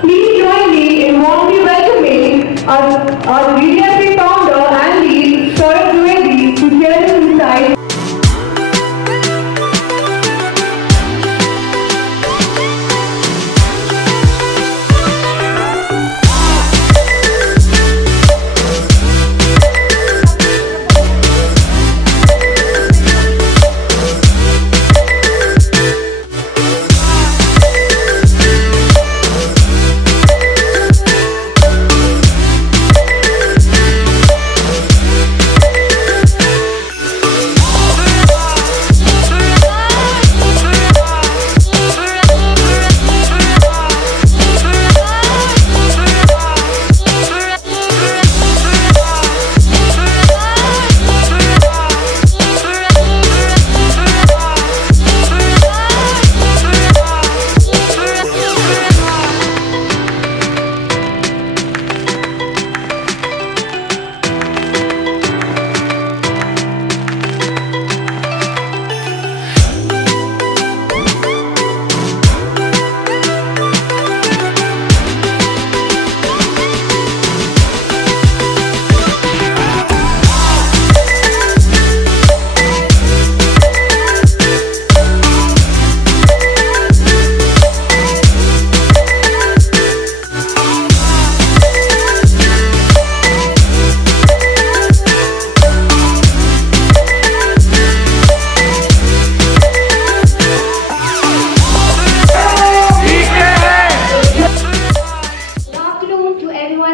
Please join me in warmly welcoming our GDSC founder and lead, Saurabh Dwivedi, to share his insights.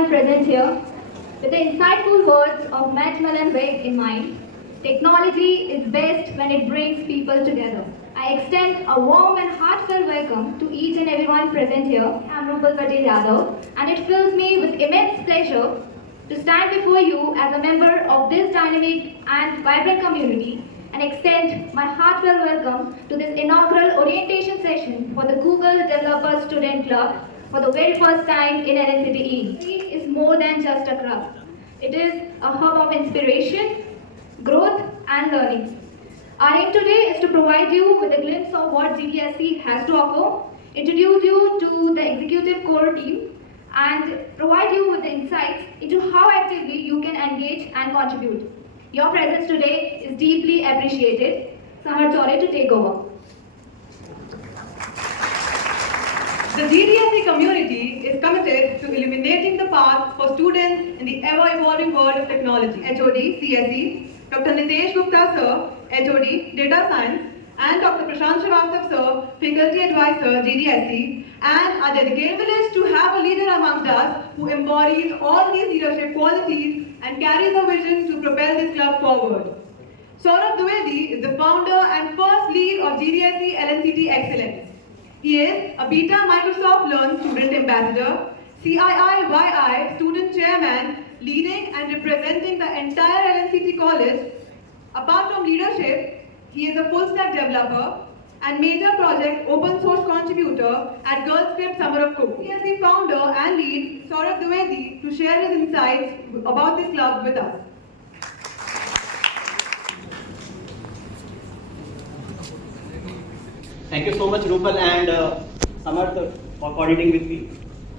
Present here with the insightful words of Matt Mullenweg in mind. Technology is best when it brings people together. I extend a warm and heartfelt welcome to each and everyone present here. I'm Rupal Patel Yadav, and it fills me with immense pleasure to stand before you as a member of this dynamic and vibrant community and extend my heartfelt welcome to this inaugural orientation session for the Google Developer Student Club for the very first time in LNCTE. It is more than just a club. It is a hub of inspiration, growth and learning. Our aim today is to provide you with a glimpse of what GDSC has to offer, introduce you to the executive core team and provide you with the insights into how actively you can engage and contribute. Your presence today is deeply appreciated. Samar Chore to take over. The GDSC community is committed to illuminating the path for students in the ever-evolving world of technology. HOD, CSE, Dr. Nitesh Gupta Sir, HOD, Data Science, and Dr. Prashant Srivastav Sir, Faculty Advisor, GDSC, and our dedicated is to have a leader amongst us who embodies all these leadership qualities and carries a vision to propel this club forward. Saurabh Dwivedi is the founder and first lead of GDSC LNCT Excellence. He is a Beta Microsoft Learn Student Ambassador, CII-YI Student Chairman, leading and representing the entire LNCT College. Apart from leadership, he is a full-stack developer, and major project open source contributor at Girls Script Summer of Code. He is the founder and lead Saurabh Dwivedi to share his insights about this club with us. Thank you so much, Rupal and Samarth, for coordinating with me.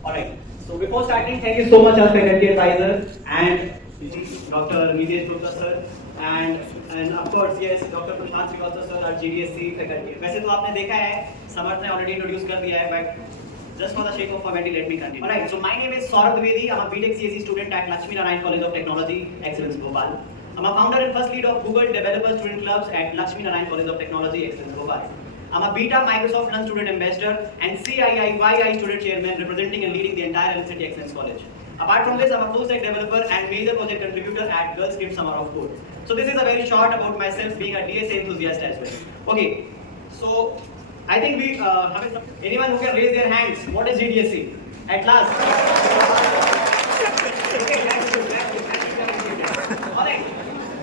Alright, so before starting, thank you so much our faculty advisor and Dr. Nitesh Gupta sir and of course yes, Dr. Prashant Srivastava sir, our GDSC faculty. वैसे तो आपने देखा है, समर्थ ने already introduce कर दिया है, but just for the sake of formality, let me continue. Alright, so my name is Saurabh Dwivedi. I'm a BTech CSE student at Lakshmi Narayan College of Technology, Excellence, Bhopal. I'm a founder and first lead of Google Developer Student Clubs at Lakshmi Narayan College of Technology, Excellence, Bhopal. I'm a Beta Microsoft Learn Student Ambassador and CII Student Chairman representing and leading the entire LCT Excellence College. Apart from this, I'm a full-stack developer and major project contributor at Girls Script Summer of Code. So this is a very short about myself being a DSA enthusiast as well. Okay, so I think we anyone who can raise their hands, what is GDSC? At last. Alright,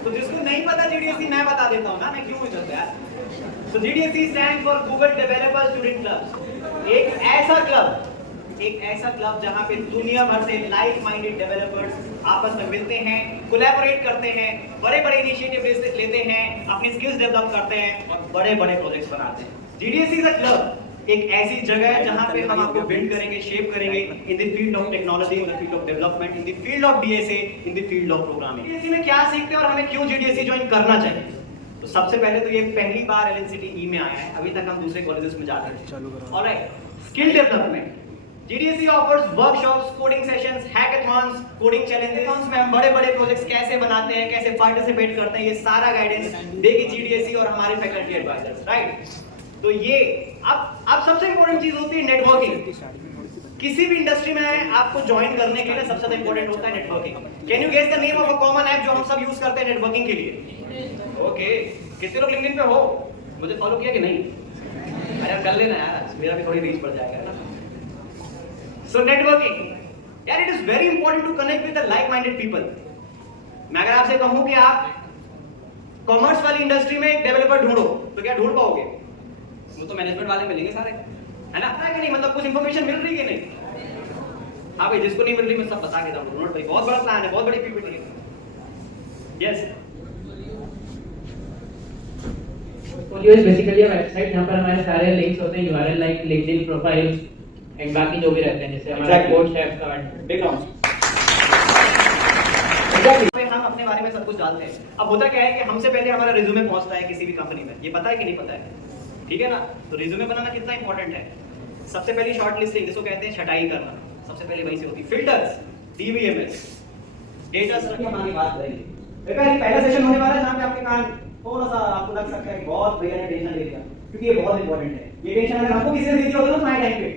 तो जिसको नहीं पता GDSC मैं बता देता हूँ ना, मैं क्यों इधर यार. So GDSC stands for Google Developer Student Clubs. एक ऐसा क्लब जहां पे दुनिया भर से लाइक माइंडेड डेवलपर्स आपस में मिलते हैं, कोलैबोरेट करते हैं, बड़े-बड़े इनिशिएटिव लेते हैं, अपनी स्किल्स डेवलप करते हैं और बड़े-बड़े प्रोजेक्ट्स बनाते हैं. GDSC इज अ क्लब, एक ऐसी जगह है जहां पे हम आपको बिल्ड करेंगे, शेप करेंगे in the field of technology, in the field of development, in the field of DSA, in the field of programming. GDSC में क्या सीखते हैं और हमें क्यों GDSC ज्वाइन करना चाहिए? तो सबसे पहले तो ये पहली बार LNCT E में आया है, अभी तक हम दूसरे कॉलेजेस में जाते हैं. Alright, skill development. GDSC offers workshops, coding sessions, hackathons, coding challenges में हम बड़े-बड़े प्रोजेक्ट्स कैसे बनाते हैं, कैसे पार्टिसिपेट करते हैं, ये सारा गाइडेंस देगी GDSC और हमारे फैकल्टी एडवाइजर्स, राइट? तो ये अब सबसे इंपॉर्टेंट चीज होती है नेटवर्किंग. किसी भी इंडस्ट्री में आपको ज्वाइन करने के लिए सबसे ज्यादा इंपॉर्टेंट होता है networking. Can you guess the name of a common app जो हम सब यूज करते हैं नेटवर्किंग के लिए? ओके, कितने लोग लिंक्डइन पे हो? मुझे फॉलो किया कि नहीं? अरे कर लेना यार, मेरा भी थोड़ी रीच बढ़ जाएगा ना. So networking, यार it is very important to connect with the like-minded people. मैं अगर आपसे कहूँ कि आप कॉमर्स वाली इंडस्ट्री में एक डेवलपर ढूंढो, तो क्या ढूंढ पाओगे? वो तो मैनेजमेंट वाले मिलेंगे सारे, है ना? कि नहीं, मतलब कुछ इंफॉर्मेशन मिल रही है कि नहीं? हाँ भाई, जिसको नहीं मिल रही मैं सब बता के जाऊँ. नोट भाई, बहुत बड़ा प्लान है, बहुत बड़ी पीपीटी है. Yes. Portfolio is basically a website जहां पर हमारे सारे लिंक्स होते हैं, URL like LinkedIn profiles and बाकी जो भी रहते हैं, जैसे हमारा कोड शेफ कार्ड बैकग्राउंड. हम अपने बारे में सब कुछ डालते हैं. अब होता क्या है कि हमसे पहले हमारा रिज्यूमे पहुंचता है किसी भी कंपनी में. ये पता है कि नहीं पता है? ठीक है ना? तो रिज्यूमे बनाना कितना इंपॉर्टेंट है. सबसे पहली शॉर्ट लिस्टिंग, जिसको कहते हैं छटाई करना, सबसे पहले वहीं से होती है. फिल्टर्स, DBMS, डेटा स्ट्रक्चर हम आगे बात करेंगे. देखा, ये पहला सेशन होने वाला है जहां पे आपके कान थोड़ा सा आपको लग सकता है बहुत भैया ने टेंशन ले लिया, क्योंकि ये बहुत इंपॉर्टेंट है. ये टेंशन अगर हमको किसी ने दे दिया होता ना हमारे टाइम पे,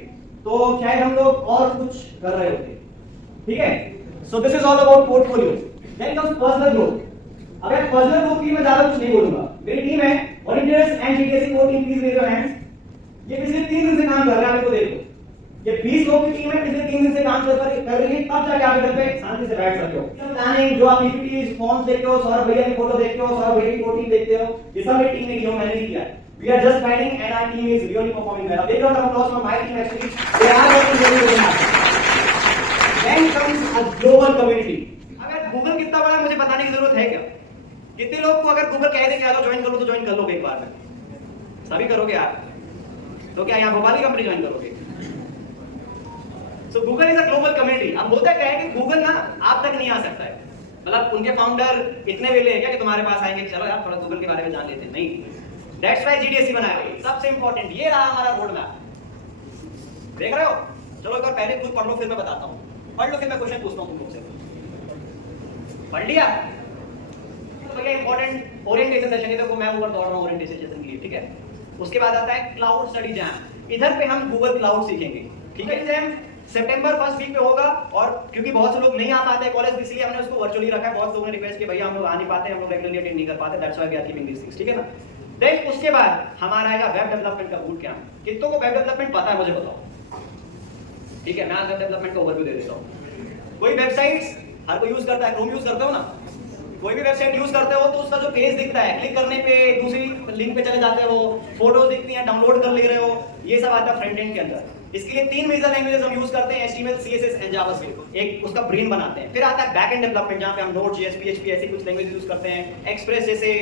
तो शायद हम लोग और कुछ कर रहे होते. ठीक है? So this is all about portfolio. Then comes personal growth. अगर पर्सनल ग्रोथ की मैं ज्यादा कुछ नहीं बोलूंगा. मेरी टीम है volunteers and GDSC core team, please raise your hands. ये पिछले 3 दिन से काम कर रहा है, मेरे को देखो. ये 20 लोगों की टीम है, पिछले 3 दिन से काम कर रही है. तब जाके आप इधर पे शांति से बैठ सकते हो. प्लानिंग जो आप PPT फॉर्म्स देखते हो, सौरभ भैया की फोटो देखते हो, सौरभ भैया की कोर टीम देखते हो, ये सब मेरी टीम ने किया, मैंने नहीं किया. We are just guiding and our team is really performing well. A big round of applause for my team actually. They are working really really hard. Then comes a global community. अगर Google कितना बड़ा है मुझे बताने की जरूरत है क्या? कितने लोग को अगर Google कह दे कि आओ ज्वाइन करो तो ज्वाइन कर लोगे एक बार में? सभी करोगे यार? तो क्या यहाँ भोपाल की कंपनी ज्वाइन करोगे? So Google is a global community. अब होता क्या है कि Google ना आप तक नहीं आ सकता है. मतलब उनके फाउंडर इतने वेले हैं क्या कि तुम्हारे पास आएंगे चलो यार थोड़ा Google के बारे में जान लेते हैं? नहीं. That's why GDSC बनाया है. सबसे इंपॉर्टेंट ये रहा हमारा रोड मैप. देख रहे हो? चलो एक बार पहले खुद पढ़ लो, फिर मैं बताता हूँ. पढ़ लो, फिर मैं क्वेश्चन पूछता हूँ तुम लोग से. पढ़ लिया? तो भैया इंपॉर्टेंट ओरिएंटेशन सेशन है, देखो मैं ऊपर दौड़ रहा हूँ ओरिएंटेशन सेशन के लिए. ठीक है? उसके बाद आता है क्लाउड स्टडी जैम. इधर पे हम गूगल क्लाउड सीखेंगे. ठीक है? जैम सितंबर फर्स्ट वीक में होगा, और क्योंकि बहुत से लोग नहीं आ पाते कॉलेज, इसलिए हमने उसको वर्चुअली रखा है. बहुत लोगों ने रिक्वेस्ट की भैया हम लोग आ नहीं पाते, हम लोग रेगुलरली अटेंड नहीं कर पाते. That's why we are keeping this things. ठीक है ना? देन उसके बाद हमारा आएगा वेब डेवलपमेंट का बूट कैंप. कितनों को वेब डेवलपमेंट पता है मुझे बताओ? ठीक है, मैं वेब डेवलपमेंट का ओवरव्यू दे देता हूँ. कोई वेबसाइट्स हर कोई यूज करता है, क्रोम यूज करते हो ना? कोई भी वेबसाइट यूज करते हो तो उसका जो पेज दिखता है, क्लिक करने पे दूसरी लिंक पे चले जाते हो, फोटोज दिखती हैं, डाउनलोड कर ले रहे हो, ये सब आता है फ्रंट एंड के अंदर। इसके लिए 3 मेजर लैंग्वेजेस हम यूज करते हैं, HTML, CSS एंड जावास्क्रिप्ट। एक उसका ब्रेन बनाते हैं। फिर आता है बैक एंड डेवलपमेंट, जहां पे हम Node.js, PHP ऐसी कुछ लैंग्वेज यूज करते हैं, एक्सप्रेस जैसे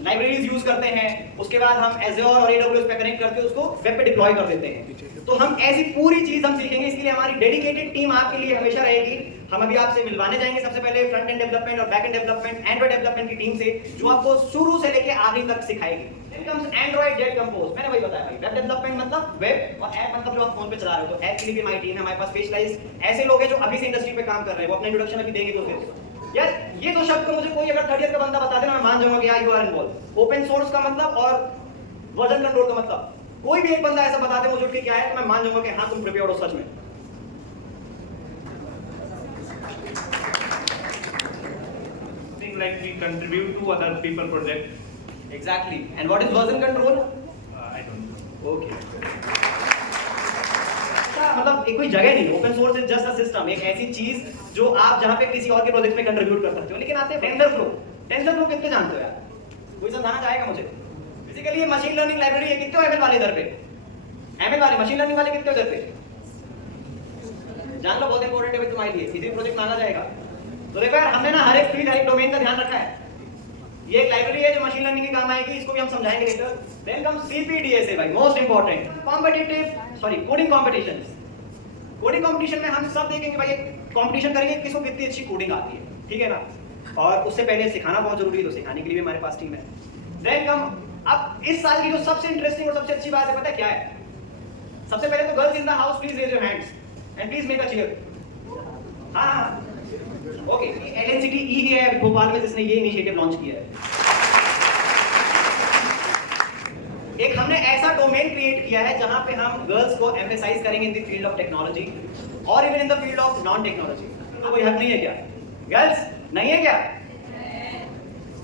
लाइब्रेरीज यूज करते हैं। उसके बाद हम Azure और AWS पे कनेक्ट करके उसको वेब पे डिप्लॉय कर देते हैं। तो हम ऐसी पूरी चीज हम सीखेंगे। इसके लिए हमारी डेडिकेटेड टीम आपके लिए हमेशा रहेगी। हम अभी आपसे मिलवाने जाएंगे सबसे पहले फ्रंट एंड डेवलपमेंट और back end development, Android development की टीम से, जो आपको शुरू से लेके आखिरी तक सिखाएगी। Then comes Android jet compose. मैंने वही बताया भाई, वेब डेवलपमेंट मतलब वेब, और ऐप मतलब जो आप फोन पे चला रहे हो। तो ऐप के लिए भी हमारी टीम है, हमारे पास स्पेशलाइज्ड ऐसे लोग हैं जो अभी से इंडस्ट्री पे काम कर रहे हैं। वो अपना इंट्रोडक्शन अभी देंगे। तो फिर यार ये तो शब्द को मुझे कोई अगर 3rd ईयर का बंदा बता देना, मैं मान जाऊंगा कि यार you are involve. Open source का मतलब और वर्जन कंट्रोल का मतलब, कोई भी एक बंदा ऐसा बता दे मुझे उठ के क्या है, तो मैं मान जाऊंगा कि हाँ तुम प्रिपेयर्ड हो सच में। Like we contribute to other people project. Exactly. And what is version control? I don't know. Okay. मतलब एक कोई जगह नहीं, open source is just a system, एक ऐसी चीज जो आप जहां पे किसी और के प्रोजेक्ट में कंट्रीब्यूट कर सकते हो। लेकिन आते हैं टेंसरफ्लो। टेंसरफ्लो कितने जानते हो यार? कोई समझाना चाहेगा मुझे? बेसिकली ये मशीन लर्निंग लाइब्रेरी है। कितने एमएल वाले इधर पे? एमएल वाले, मशीन लर्निंग वाले कितने इधर पे? जान लो, बहुत इंपॉर्टेंट है तुम्हारे लिए, इसी प्रोजेक्ट मांगा जाएगा। तो देखो यार, हमने ना हर एक फील्ड, हर एक डोमेन का ध्यान रखा है। ये एक लाइब्रेरी है जो मशीन लर्निंग के काम आएगी, इसको भी हम समझाएंगे लेटर। देन कम CPDSA भाई, most important, coding competitions. Coding competition में हम सब देखेंगे भाई, कंपटीशन करेंगे किसको कितनी अच्छी कोडिंग आती है, ठीक है ना। और उससे पहले सिखाना बहुत जरूरी है, तो सिखाने के लिए भी हमारे पास टीम है। देन कम, अब इस साल की जो सबसे इंटरेस्टिंग और सबसे अच्छी बात है, पता है क्या है? सबसे पहले तो girls in the house, please raise your hands and please make a cheer. हाँ ओके, LNCT ही है भोपाल में जिसने ये इनिशिएटिव लॉन्च किया है। एक हमने ऐसा डोमेन क्रिएट किया है जहां पे हम गर्ल्स को एम्फेसाइज करेंगे in the field of technology और even in the field of non technology. तो कोई हक नहीं है क्या? गर्ल्स नहीं है क्या?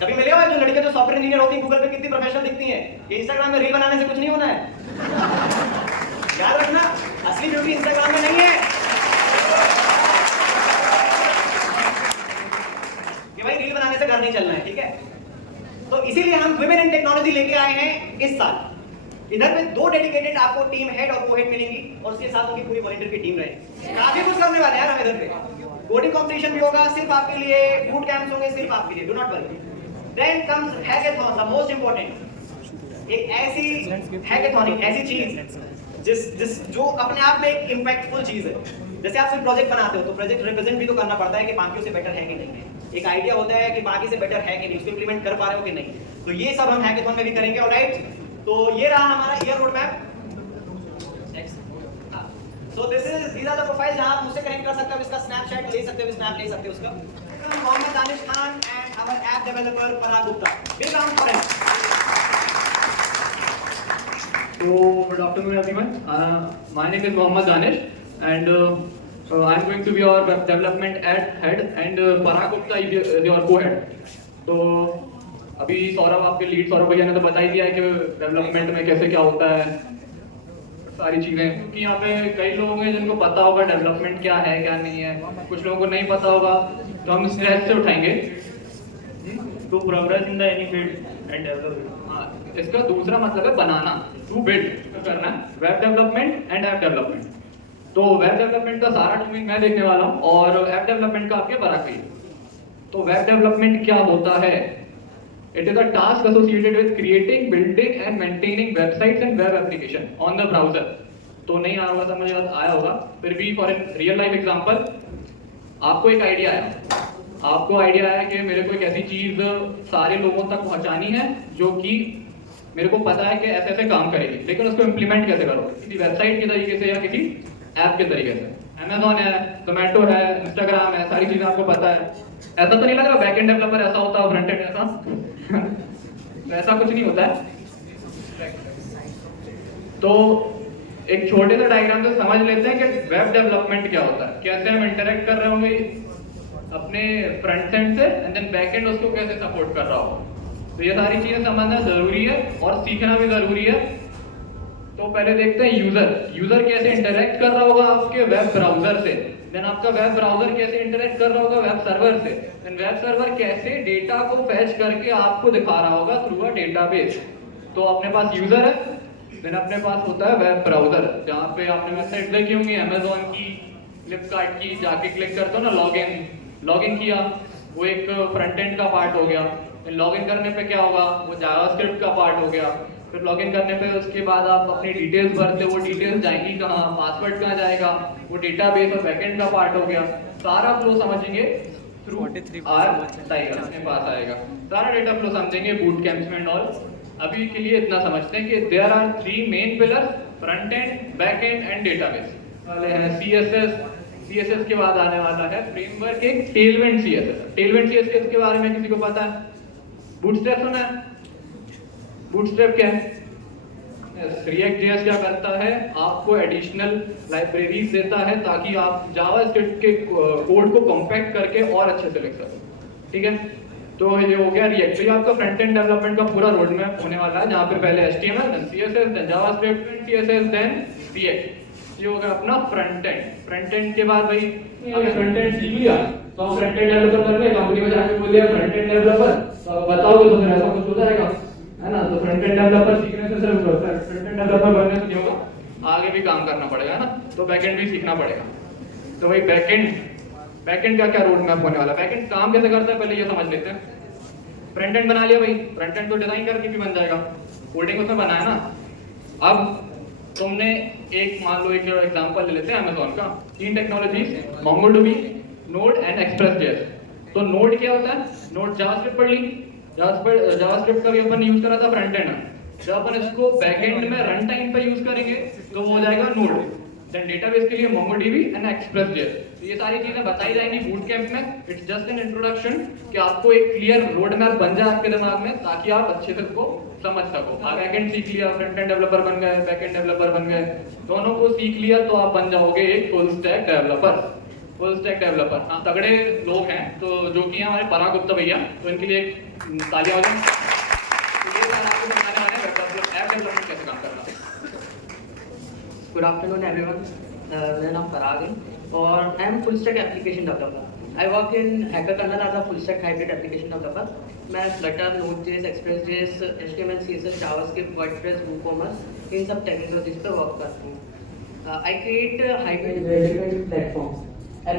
कभी मिले हो जो लड़कियां जो सॉफ्टवेयर इंजीनियर होती हैं गूगल पे कितनी प्रोफेशनल दिखती हैं? ये इंस्टाग्राम में रील बनाने से कुछ नहीं होना है। याद रखना, असली ब्यूटी इंस्टाग्राम में नहीं है कि भाई रील बनाने से घर नहीं चलना है, ठीक है। तो इसीलिए हम वुमेन इन टेक्नोलॉजी लेके आए हैं इस साल। इधर पे 2 डेडिकेटेड आपको टीम हेड और को हेड मिलेंगी, और उसके साथ उनकी पूरी वॉलंटियर की टीम रहे। काफी कुछ करने वाले हैं हम इधर पे। कोडिंग कंपटीशन भी होगा सिर्फ आपके लिए, बूट कैंप्स होंगे सिर्फ आपके लिए, do not worry. Then comes hackathon, the most important. एक ऐसी हैकाथॉन, एक ऐसी चीज जो अपने आप में एक इंपैक्टफुल चीज है। जैसे आप कोई प्रोजेक्ट बनाते हो तो प्रोजेक्ट रिप्रेजेंट भी तो करना पड़ता है कि बाकियों से बेटर है कि नहीं है। एक आइडिया होता है कि बाकी से बेटर है कि नहीं, उसको इंप्लीमेंट कर पा रहे हो कि नहीं। तो ये सब हम हैकाथॉन में भी करेंगे। ऑलराइट, तो ये रहा हमारा year road map. So these are the profiles जहां आप मुझसे कनेक्ट कर सकते हो, इसका स्नैपशॉट ले सकते हो, स्नैप ले सकते हो उसका। Mohammad Danish Khan and our app developer Parag Gupta, big round for him. So, good afternoon everyone. My name is Mohammad Danish and I'm going to be your web development head and Parag Gupta is your co-head. तो अभी सौरभ, आपके lead Saurabh भैया ने तो बता ही दिया है कि डेवलपमेंट में कैसे क्या होता है, सारी चीज़ें। क्योंकि यहाँ पे कई लोग हैं जिनको पता होगा डेवलपमेंट क्या है क्या नहीं है, कुछ लोगों को नहीं पता होगा, तो हम स्क्रैच से उठाएंगे। To progress in the any field and develop. हाँ, इसका दूसरा मतलब है बनाना, टू बिल्ड करना, web development and app development. तो वेब डेवलपमेंट का सारा डोमेन मैं देखने वाला हूँ और ऐप डेवलपमेंट का आपके पराग भाई। तो वेब डेवलपमेंट क्या होता है? It is a task associated with creating, building and maintaining websites and web application on the browser. तो नहीं आया होगा, समझ आया होगा, फिर भी for an real life example, आपको एक आइडिया आया, आपको आइडिया आया कि मेरे को एक ऐसी चीज सारे लोगों तक पहुंचानी है जो कि मेरे को पता है कि ऐसे ऐसे काम करेगी, लेकिन उसको इम्प्लीमेंट कैसे करो, किसी वेबसाइट के तरीके से या किसी ऐप के तरीके से। Amazon है, जोमेटो है, इंस्टाग्राम है, सारी चीजें आपको पता है। ऐसा तो नहीं लग रहा बैक एंड डेवलपर ऐसा होता है, फ्रंट एंड ऐसा तो ऐसा कुछ नहीं होता है। तो एक छोटे से डायग्राम से समझ लेते हैं कि वेब डेवलपमेंट क्या होता है, कैसे हम इंटरेक्ट कर रहे होंगे अपने फ्रंट एंड से, एंड देन बैक एंड उसको कैसे सपोर्ट कर रहा होगा। तो ये सारी चीजें समझना जरूरी है और सीखना भी जरूरी है। तो पहले देखते हैं यूजर कैसे इंटरेक्ट कर रहा होगा आपके वेब ब्राउजर से। देन आपका वेब ब्राउजर कैसे इंटरेक्ट कर रहा होगा वेब सर्वर से, देन वेब सर्वर कैसे डेटा को फैच करके आपको दिखा रहा होगा थ्रू अ डेटाबेस। तो अपने पास यूजर है, देन अपने पास होता है वेब ब्राउजर, जहाँ पे आपने वेबसाइट देखी होंगी अमेजोन की, फ्लिपकार्ट की, जाके क्लिक करते हो ना लॉगिन किया, वो एक फ्रंट एंड का पार्ट हो गया। लॉगिन करने पे क्या होगा, वो जावास्क्रिप्ट का पार्ट हो गया। फिर लॉगिन करने पे उसके बाद आप अपनी डिटेल्स भरते हो, वो डिटेल्स जाएंगी कहाँ, पासवर्ड कहाँ जाएगा, वो डेटाबेस और बैकएंड का पार्ट हो गया। सारा फ्लो समझेंगे थ्रू आर टाइगर अपने पास आएगा, सारा डेटा फ्लो समझेंगे बूट कैंप्स में ऑल। अभी के लिए इतना समझते हैं कि there are 3 main pillars, front end, back end and database वाले हैं। सीएसएस के बाद आने वाला है फ्रेमवर्क एक टेलविंड सीएसएस। टेलविंड सीएसएस के बारे में किसी को पता है? बूटस्ट्रैप सुना है? बूटस्ट्रैप क्या है? रिएक्ट जेएस क्या करता है, आपको एडिशनल लाइब्रेरीज देता है ताकि आप जावास्क्रिप्ट के कोड को कॉम्पैक्ट करके और अच्छे से लिख सको। ठीक है, तो ये हो गया रिएक्ट। तो ये आपका फ्रंट एंड डेवलपमेंट का पूरा रोड मैप होने वाला है, जहाँ पे पहले HTML, then CSS, then JavaScript, then CSS, then react. ये होगा अपना फ्रंट एंड। फ्रंट एंड के बाद भाई फ्रंट एंड सीख लिया तो हम फ्रंट एंड डेवलपर बन गए, कंपनी में जाके बोल दिया फ्रंट एंड डेवलपर, तो बताओगे तो फिर ऐसा कुछ हो जाएगा, है ना। तो फ्रंट एंड डेवलपर सीखने से सिर्फ फ्रंट एंड डेवलपर बनने से नहीं होगा, आगे भी काम करना पड़ेगा, है ना। तो बैक एंड भी सीखना पड़ेगा। तो भाई बैक एंड का क्या रोड मैप होने वाला है, बैक एंड काम कैसे करता है पहले ये समझ लेते हैं। फ्रंट एंड बना लिया भाई, फ्रंट एंड तो डिजाइन करके भी बन जाएगा, कोडिंग उसमें बनाया ना। अब तुमने एक मान लो एक एग्जांपल ले लेते हैं अमेज़न का, 3 टेक्नोलॉजीज MongoDB, नोड एंड एक्सप्रेस.js। तो नोड क्या होता है, नोड जावास्क्रिप्ट पढ़ ली, जावास्क्रिप्ट का भी अपन यूज करा था फ्रंट एंड। जब अपन इसको बैक एंड में रन टाइम पे यूज करेंगे तो वो हो जाएगा नोड। देन डेटाबेस के लिए MongoDB एंड एक्सप्रेस.js। तो ये सारी चीजें बताई जाएंगी बूट कैंप में। इट्स जस्ट एन इंट्रोडक्शन कि आपको एक क्लियर रोड मैप बन जाए आपके दिमाग में, ताकि आप अच्छे से उसको समझ सको। बैक एंड सीख लिया, फ्रंट एंड डेवलपर बन गए, बैक एंड डेवलपर बन गए, दोनों को सीख लिया तो आप बन जाओगे एक full stack developer. Full stack developer, हाँ तगड़े लोग हैं तो जो कि हमारे पराग गुप्ता भैया, तो इनके लिए तालियां हो जाए। तो ये सारा आपको बताने वाले हैं ऐप डेवलपमेंट कैसे काम करना है। Good afternoon, everyone. मेरा नाम पराग है और I am full stack application developer. I work in hackathon as a full stack hybrid application developer. मैं Flutter, Node.js, Express.js, HTML, CSS, JavaScript, WordPress, WooCommerce इन सब टेक्नोलॉजीज पे वर्क करती हूँ। I create hybrid platforms. I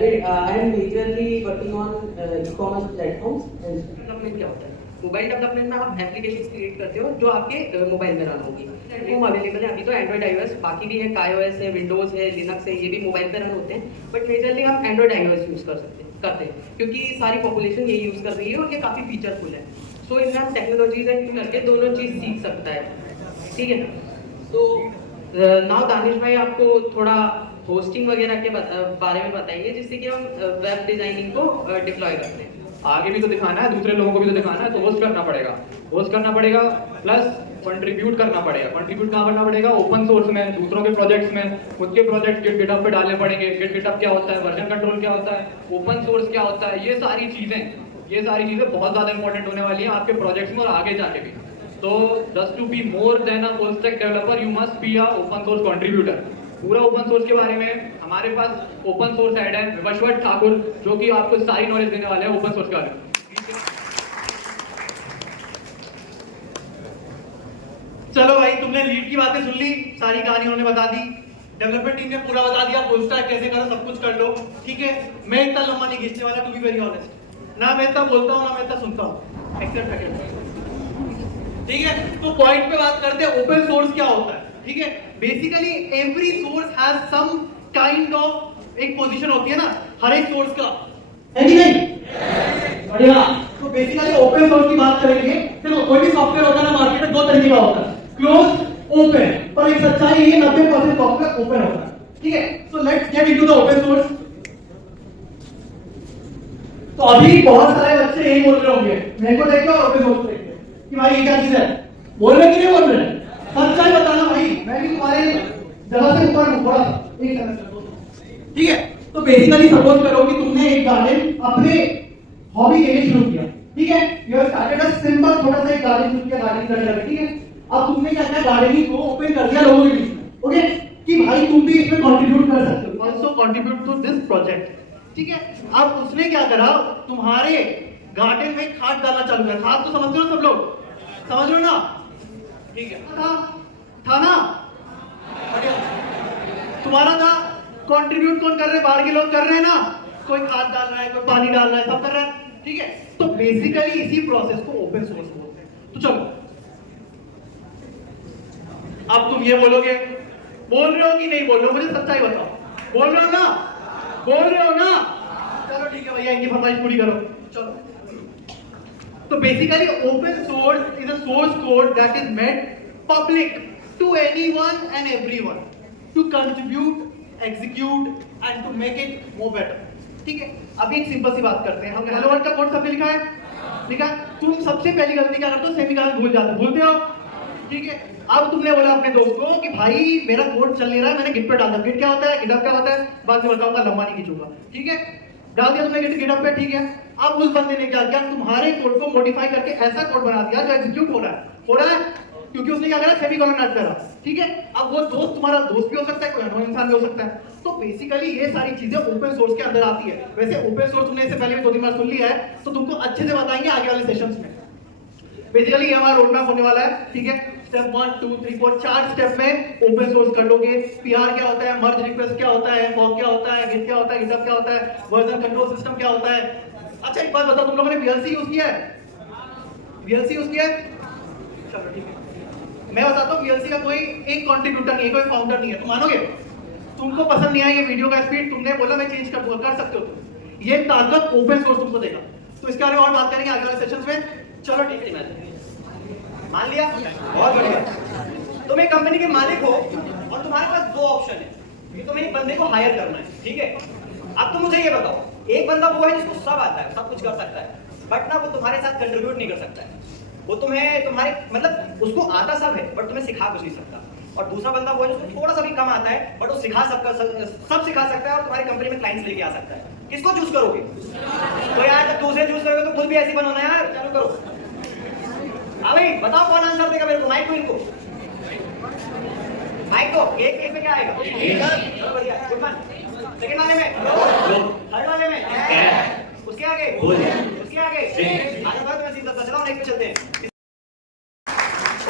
am majorly working on e-commerce platforms. Development क्या होता है? Mobile development में आप एप्लीकेशंस क्रिएट करते हो जो आपके मोबाइल में रन होगी। प्लेटफॉर्म अवेलेबल है अभी तो एंड्रॉइड, iOS, बाकी भी है, काईओएस है, विंडोज है, लिनक्स है, ये भी मोबाइल पे रन होते हैं। बट मेजरली हम एंड्रॉइड, iOS यूज करते हैं क्योंकि सारी पॉपुलेशन ये यूज कर रही है और ये काफी फीचरफुल है। सो इनमें हम टेक्नोलॉजीज एंड करके दोनों चीज सीख सकता है। ठीक है, तो नाउ दानिश भाई आपको थोड़ा होस्टिंग वगैरह के बारे में बताएंगे, जिससे कि हम वेब डिजाइनिंग को डिप्लॉय करते हैं। आगे भी तो दिखाना है, दूसरे लोगों को भी तो दिखाना है, तो होस्ट करना पड़ेगा प्लस कंट्रीब्यूट करना पड़ेगा। कंट्रीब्यूट कहाँ करना पड़ेगा? ओपन सोर्स में, दूसरों के प्रोजेक्ट्स में। खुद के प्रोजेक्ट गिटहब पे डालने पड़ेंगे। गिटहब क्या होता है, वर्जन कंट्रोल क्या होता है, ओपन सोर्स क्या होता है, ये सारी चीजें बहुत ज्यादा इंपॉर्टेंट होने वाली हैं आपके प्रोजेक्ट्स में और आगे जाके भी। तो just to be more than a full stack developer you must be a open source contributor. पूरा ओपन सोर्स के बारे में हमारे पास ओपन सोर्स हेड है विवशवत ठाकुर, जो कि आपको सारी नॉलेज देने वाले हैं ओपन सोर्स के बारे में। चलो भाई, तुमने लीड की बातें सुन ली, सारी कहानी उन्होंने बता दी, डेवलपमेंट टीम ने पूरा बता दिया, फुल स्टैक कैसे करो, सब कुछ कर लो। ठीक है, मैं इतना लंबा नहीं खींचने वाला, टू बी वेरी ऑनेस्ट। ना मैं इतना बोलता हूँ, ना मैं इतना सुनता हूँ, एक्सेप्ट। ठीक है, तो पॉइंट पे बात करते हैं, ओपन सोर्स क्या होता है। ठीक है, basically every source has some kind of एक पोजीशन होती है ना हर एक सोर्स का, है कि नहीं? बढ़िया। तो बेसिकली ओपन सोर्स की बात करेंगे। देखो, कोई भी सॉफ्टवेयर होता है ना मार्केट में, दो तरीके का होता है, क्लोज, ओपन। पर एक सच्चाई है 90% सॉफ्टवेयर ओपन होता है। ठीक है, so let's get into the open source. तो अभी बहुत सारे बच्चे यही बोल रहे होंगे, मेरे को देखो और ओपन सोर्स देखो कि भाई ये क्या चीज है, बोल रहे कि नहीं बोल रहे? सच्चाई बताना भाई, मैं भी तुम्हारे जगह से ऊपर हूं थोड़ा सा, एक सेकंड। ठीक है, तो बेसिकली सपोज करो कि तुमने एक गार्डन अपने हॉबी के लिए शुरू किया। ठीक है, you have started a simple छोटा सा एक गार्डन शुरू किया, गार्डनिंग करके। ठीक है, अब तुमने क्या किया, गार्डनिंग को ओपन कर दिया लोगों के बीच में। ओके, कि भाई तुम भी इसमें कंट्रीब्यूट कर सकते हो, also contribute to this project, ठीक है। अब उसने क्या करा, तुम्हारे गार्डन में खाद डालना चालू किया। खाद तो समझते हो सब लोग, समझ रहे हो ना, ठीक है। था ना, बढ़िया। तुम्हारा था कंट्रीब्यूट कौन कर रहे हैं, बाहर के लोग कर रहे हैं ना, कोई खाद डाल रहा है, कोई पानी डाल रहा है, सब कर रहा है, ठीक है। तो बेसिकली इसी प्रोसेस को ओपन सोर्स बोलते हैं। तो चलो अब तुम ये बोलोगे, बोल रहे हो कि नहीं बोल रहे हो, मुझे सच्चाई बताओ, बोल रहे हो ना, बोल रहे हो ना, चलो ठीक है भैया, इनकी फरमाइश पूरी करो, चलो। तो basically open source is a source code that is made public to anyone and everyone to contribute, execute and to make it more better, ठीक है। अभी एक सिंपल सी बात करते हैं, हम हेलो वर्ल्ड का कोड सबने लिखा है, लिखा है। तुम सबसे पहली गलती क्या करते हो, सेमीकोलन भूल जाते हो, भूलते हो, ठीक है। अब तुमने बोला अपने दोस्त को कि भाई मेरा कोड चल नहीं रहा है, मैंने गिट पे डाल दिया। गिट क्या होता है, गिटहब क्या होता है, बाद में बताऊंगा, लंबा नहीं खींचूंगा, ठीक है। डाल दिया तुमने गिटहब पे, ठीक है। अब उस बंदे ने क्या किया, तुम्हारे कोड को मॉडिफाई करके ऐसा कोड बना दिया जो एग्जीक्यूट हो रहा है, क्योंकि उसने क्या करा, सेमीकोलन ऐड करा, ठीक है। अब वो दोस्त तुम्हारा दोस्त भी हो सकता है, कोई अननोन इंसान भी हो सकता है। तो बेसिकली ये सारी चीजें ओपन सोर्स के अंदर आती है। वैसे ओपन सोर्स तुमने इससे पहले भी 2-3 बार सुन लिया है, तो तुमको अच्छे से बताएंगे आगे वाले सेशंस में। बेसिकली ये हमारा रोड मैप होने वाला है, ठीक है। स्टेप 1 2 3 4 4 स्टेप में ओपन सोर्स कर लोगे। पीआर क्या होता है, मर्ज रिक्वेस्ट क्या होता है, फॉर्क क्या होता है, गिट क्या होता है, गिटहब क्या होता है, वर्जन कंट्रोल सिस्टम क्या होता है। अच्छा एक बात बताओ, तुम लोगों ने वीएलसी यूज किया है, वीएलसी यूज किया है, चलो ठीक है। मैं बताता हूँ, वीएलसी का कोई एक कंट्रीब्यूटर नहीं है, कोई फाउंडर नहीं है, तुम मानोगे? तुमको पसंद नहीं आया ये वीडियो का स्पीड, तुमने बोला मैं चेंज कर दूंगा, कर सकते हो तुम। ये ताकत ओपन सोर्स तुमको देगा। तो इसके बारे में और बात करेंगे आगे वाले सेशंस में। चलो ठीक है, मान लिया, बहुत बढ़िया। तुम एक कंपनी के मालिक हो और तुम्हारे पास दो ऑप्शन है कि तुम्हें एक बंदे को हायर करना है, ठीक है। अब तुम मुझे ये बताओ, एक बंदा वो है जिसको सब आता है, सब कुछ कर सकता है, बट ना वो तुम्हारे साथ कंट्रीब्यूट नहीं कर सकता है। वो तुम्हें तुम्हारे मतलब उसको आता सब है बट तुम्हें सिखा कुछ नहीं सकता। और दूसरा बंदा वो है जिसको थोड़ा सा भी कम आता है बट वो सिखा सब सिखा सकता है और तुम्हारी कंपनी में क्लाइंट्स लेके आ सकता है। किसको चूज करोगे? तो यार जब दूसरे चूज करोगे तो खुद भी ऐसे बनाना यार, चालू करो। हाँ भाई बताओ कौन आंसर देगा मेरे को, माइक को, इनको माइक को। एक पे क्या आएगा? बढ़िया, गुड मान। सेकंड वाले में, थर्ड वाले में, उसके आगे, उसके आगे, आगे बढ़ो। मैं सीधा चला हूं, नेक्स्ट पे चलते हैं।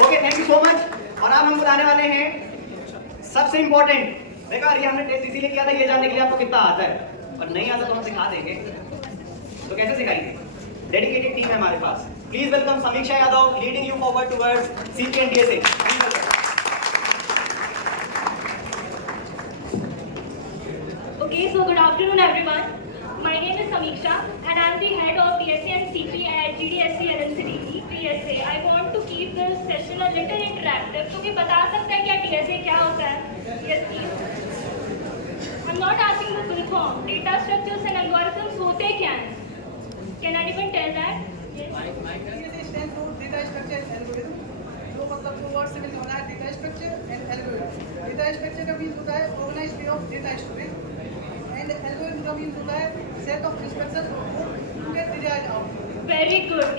Okay, thank you so much. और अब हम बताने वाले हैं सबसे इंपॉर्टेंट। देखो ये हमने टेस्ट इसीलिए किया था ये जानने के लिए आपको कितना आता है, और नहीं आता तो हम सिखा देंगे। तो कैसे सिखाएंगे? डेडिकेटेड टीम है हमारे पास। प्लीज वेलकम समीक्षा Yadav, leading you forward towards CP and DSA. Okay, so good afternoon everyone. My name is Samiksha and I am the head of DSA and CP at GDSC LNCDE DSA. I want to keep this session a little interactive. तो कोई बता सकता है क्या DSA क्या होता है? Yes please. I'm not asking the full form. Data structures and algorithms होते क्या हैं? Can anyone tell that? Yes. DSA stands for data structure and algorithm. जो मतलब दो वर्ड से मिलकर बना है, data structure and algorithm. Data structure का मीन्स होता है organized way of data storage and algorithm का मीन्स होता है set of instructions to get derived output. Very good.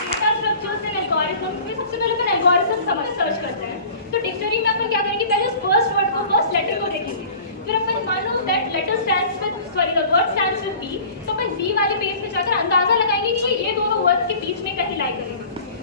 Data structures and algorithms में सबसे पहले अपन algorithm समझ सर्च करते हैं। तो डिक्शनरी में अपन क्या करेंगे, पहले उस फर्स्ट वर्ड को, फर्स्ट लेटर को देखेंगे। फिर अपन मान लो that letter stands with the word stands with B, तो अपन बी वाले पेज में जाकर अंदाजा लगाएंगे कि ये दोनों वर्ड्स के बीच में कहीं लाई करेंगे।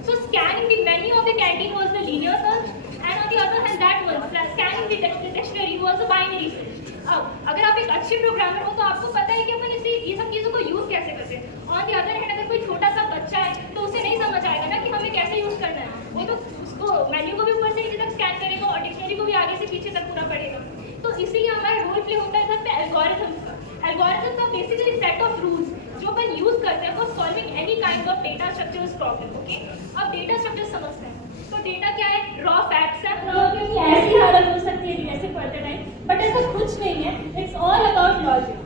So scanning the menu of the canteen was the linear search, and on the other hand that one scanning the dictionary was the binary search. अब अगर आप एक अच्छे प्रोग्रामर हो तो आपको पता है कि अपन इसे ये सब चीज़ों को यूज़ कैसे करते हैं। ऑन द अदर हैंड अगर कोई छोटा सा बच्चा है तो उसे नहीं समझ आएगा ना कि हमें कैसे यूज़ करना है। वो तो उसको मेन्यू को भी ऊपर से नीचे तक स्कैन करेगा और डिक्शनरी को भी आगे से पीछे तक पूरा पढ़ेगा। तो इसीलिए हमारा रोल प्ले होता है इधर पे एल्गोरिथम्स का। एल्गोरिथम्स का बेसिकली सेट ऑफ रूल्स जो अपन यूज़ करते हैं for solving any kind of data structures problem. Okay, अब डेटा स्ट्रक्चर समझते हैं। तो डेटा क्या है? रॉ फैक्ट्स है। क्योंकि ऐसी हालत हो सकती है जैसे पढ़ते टाइम, बट ऐसा कुछ नहीं है। It's all about logic.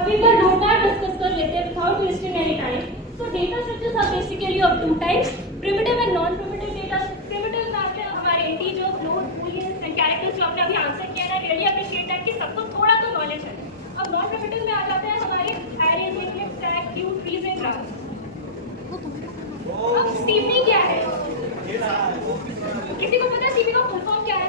अभी का रोड मैप डिस्कस कर लेते हैं विदाउट वेस्टिंग एनी टाइम। तो data structures are basically of two types, primitive and non primitive data. Primitive map है हमारे integer, float, booleans and characters जो आपने अभी आंसर किया है। रियली अप्रिशिएट दैट कि सबको थोड़ा तो नॉलेज है। अब नॉन प्रिमिटिव में आ जाते हैं हमारे arrays, links, stack, Q, trees and graphs. अब सीपी क्या है? किसी को पता है सीपी का फुल फॉर्म क्या है?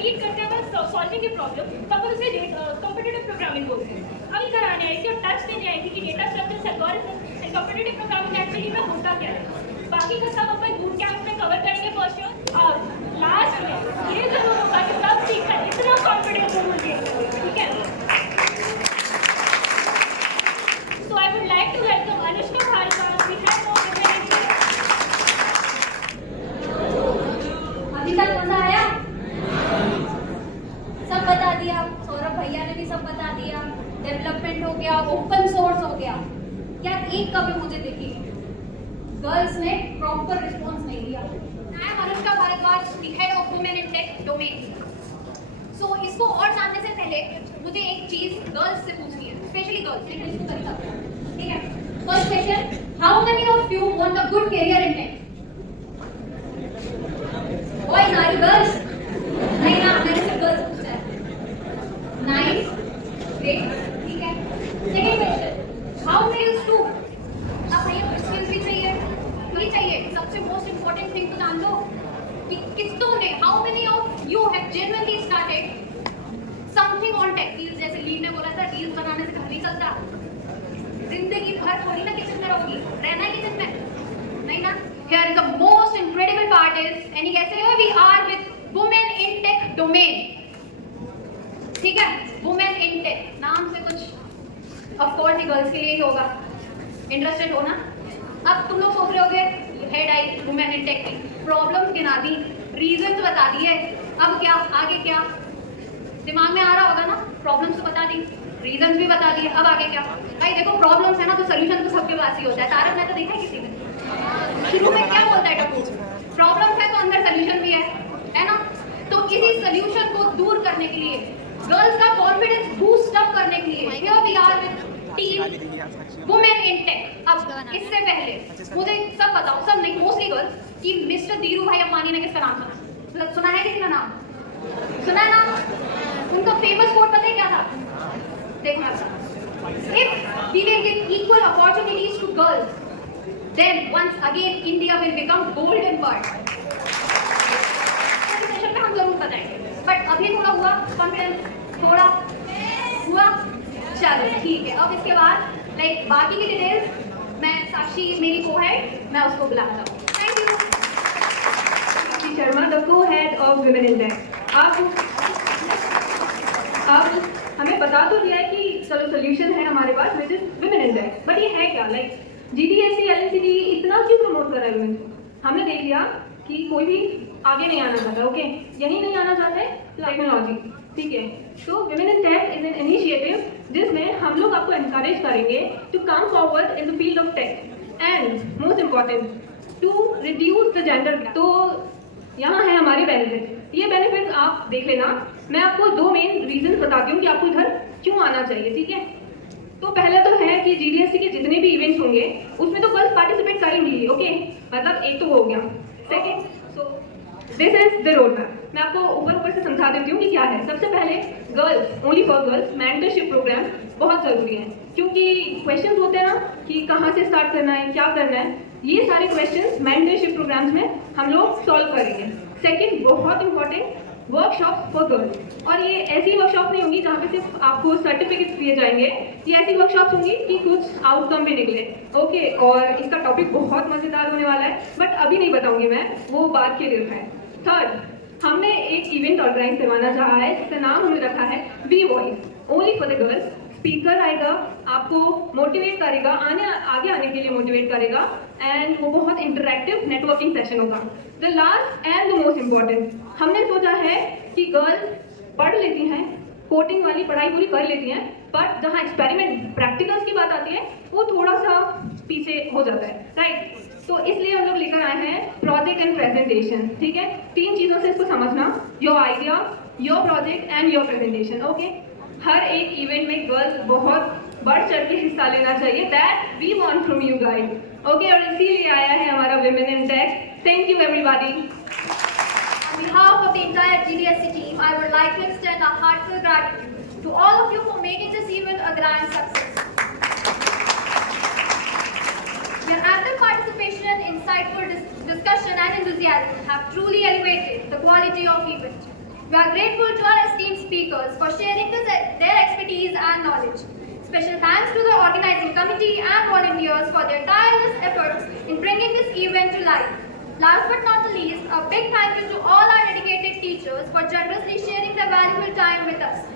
कंप्लीट करते हैं बस सॉल्विंग ए प्रॉब्लम, तो अपन उसे कॉम्पिटिटिव प्रोग्रामिंग बोलते हैं। अब ये कराने आएगी और टच देने आएगी कि data structures, algorithms and competitive programming actually में होता क्या है। बाकी का सब अपन बूट कैंप में कवर करेंगे फर्स्ट ईयर, और लास्ट में ये जरूर होगा कि सब सीखा है, इतना कॉन्फिडेंस जरूर दिया, ठीक है। So I would like to welcome Anushka Bhargava, the head of Women in Tech. अभी तक मजा आया? सब बता दिया, सौरभ भैया ने भी सब बता दिया, डेवलपमेंट हो गया, ओपन सोर्स हो गया। क्या एक कभी मुझे देखी गर्ल्स ने प्रॉपर रिस्पॉन्स नहीं दिया। I am Anushka Bhardwaj, the head of women in tech domain. So इसको और जानने से पहले मुझे एक चीज गर्ल्स से पूछनी है, स्पेशली गर्ल्स, इसको कर सकते हैं, ठीक है। First question, how many of you want a good career in tech? Boys are you girls? नहीं ना, मैंने सिर्फ गर्ल्स पूछा है। नाइस, ग्रेट, ठीक है। Second question, how many two? अब भैया स्किल्स भी चाहिए, ये चाहिए। सबसे मोस्ट इंपॉर्टेंट थिंग तो जान लो कि किस्तों ने, how many of you have genuinely started something on tech? जैसे लीड ने बोला था, डील्स बनाने से घर नहीं चलता, जिंदगी भर थोड़ी ना किचन में रहोगी, रहना है किचन में, नहीं ना। Here is the most incredible part is, and guess here we are with women in tech domain, ठीक है। women in tech नाम से कुछ of course गर्ल्स के लिए ही होगा, इंटरेस्टेड हो ना। अब तुम लोग सोच रहे होगे, head I women in tech की प्रॉब्लम्स गिना दी, रीजन बता दिए, अब क्या आगे क्या दिमाग में आ रहा होगा ना। प्रॉब्लम्स तो बता दी, रीजंस भी बता दिए, अब आगे क्या। भाई देखो प्रॉब्लम्स है ना, तो सोल्यूशन तो सबके पास ही होता है। तारक मेहता देखा है किसी ने? शुरू में क्या बोलता है टप्पू? प्रॉब्लम्स है तो अंदर सोल्यूशन भी है ना। तो इसी सोल्यूशन को दूर करने के लिए, गर्ल्स का कॉन्फिडेंस बूस्ट अप करने के लिए, here we are with team women in tech. अब इससे पहले मुझे सब बताओ, सब नहीं, मोस्टली गर्ल्स, कि मिस्टर धीरू भाई अंबानी ने किसका नाम सुना? सुना है किसी का नाम? सुना है ना? उनका फेमस कोट पता है क्या था? देखो मैं बताऊं, if we will give equal opportunities to girls, then once again India will become golden world. Session में हम जरूर बताएंगे, बट अभी थोड़ा हुआ कॉन्फिडेंस, थोड़ा हुआ, चलो ठीक है। अब इसके बाद लाइक बाकी की डिटेल्स मैं साक्षी मेरी को-हेड, मैं उसको बुलाता हूँ। Thank you. Sakshi Sharma, the co-head of women in tech. आप हमें बता तो दिया है कि चलो सोल्यूशन है हमारे पास, which is women in tech, but ये है क्या? लाइक जीडीएससी एलएनसीटी इतना क्यों प्रमोट कर रहा है वुमेन को? हमने देख लिया कि कोई भी आगे नहीं आना चाहता, ओके, यही नहीं आना चाहता है टेक्नोलॉजी, ठीक है। तो women in tech is an initiative जिसमें हम लोग आपको एनकरेज करेंगे to come forward in the field of tech and most important to reduce the gender. तो यहाँ है हमारे बेनिफिट, ये बेनिफिट्स आप देख लेना। मैं आपको दो मेन रीजन बताती हूँ कि आपको इधर क्यों आना चाहिए, ठीक है। तो पहला तो है कि जीडीएससी के जितने भी इवेंट्स होंगे उसमें तो गर्ल्स पार्टिसिपेट करेंगी, ओके, मतलब एक तो हो गया। Second, so this is the road map. मैं आपको ऊपर से समझा देती हूँ कि क्या है। सबसे पहले girls, only for girls mentorship program बहुत ज़रूरी है, क्योंकि क्वेश्चंस होते हैं ना कि कहाँ से स्टार्ट करना है, क्या करना है, ये सारे क्वेश्चंस मेंटरशिप प्रोग्राम्स में हम लोग सॉल्व करेंगे। सेकेंड, बहुत इंपॉर्टेंट, वर्कशॉप फॉर गर्ल्स। और ये ऐसी वर्कशॉप नहीं होंगी जहाँ पे सिर्फ आपको सर्टिफिकेट्स दिए जाएंगे, ये ऐसी वर्कशॉप होंगी कि कुछ आउटकम भी निकले, ओके। और इसका टॉपिक बहुत मज़ेदार होने वाला है, बट अभी नहीं बताऊंगी मैं, वो बाद के लिए है। थर्ड, हमने एक इवेंट ऑर्गेनाइज करवाना चाहा है जिसका नाम हमने रखा है we voice, only for the girls. Speaker आएगा, आपको मोटिवेट करेगा, आगे आने के लिए मोटिवेट करेगा, एंड वो बहुत इंटरैक्टिव नेटवर्किंग सेशन होगा। The last and the most important, हमने सोचा है कि गर्ल्स पढ़ लेती हैं, कोडिंग वाली पढ़ाई पूरी कर लेती हैं, बट जहाँ एक्सपेरिमेंट प्रैक्टिकल्स की बात आती है वो थोड़ा सा पीछे हो जाता है, राइट। तो इसलिए हम लोग लेकर आए हैं प्रोजेक्ट एंड प्रेजेंटेशन, ठीक है। 3 चीज़ों से इसको समझना, your idea, your project and your presentation, okay. हर एक इवेंट में गर्ल्स बहुत बढ़ चढ़ के हिस्सा लेना चाहिए, that we want from you guys, okay. और इसीलिए आया है हमारा women in tech. Thank you everybody. On behalf of the entire GDSC team, I would like to extend our heartfelt gratitude to all of you for making this event a grand success. Your active participation, insightful discussion and enthusiasm have truly elevated the quality of event. We are grateful to our esteemed speakers for sharing their expertise and knowledge. Special thanks to the organizing committee and volunteers for their tireless efforts in bringing this event to life. Last but not the least, a big thank you to all our dedicated teachers for generously sharing their valuable time with us.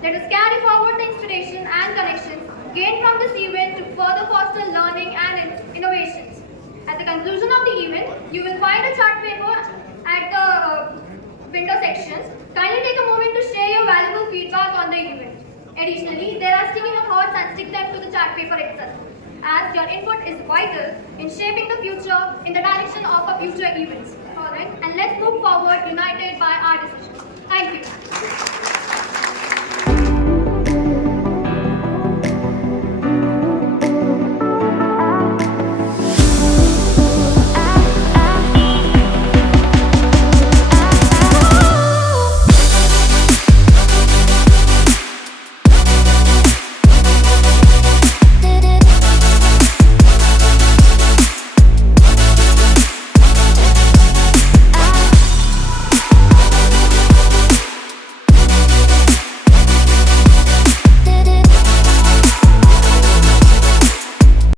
Let us carry forward the inspiration and connections gained from this event to further foster learning and innovations. At the conclusion of the event, you will find a chart paper at the window sections. Kindly take a moment to share your valuable feedback on the event. Additionally, there are sticky notes and stick them to the chart paper itself, as your input is vital in shaping the future in the direction of our future events. Alright, and let's move forward united by our decisions. Thank you.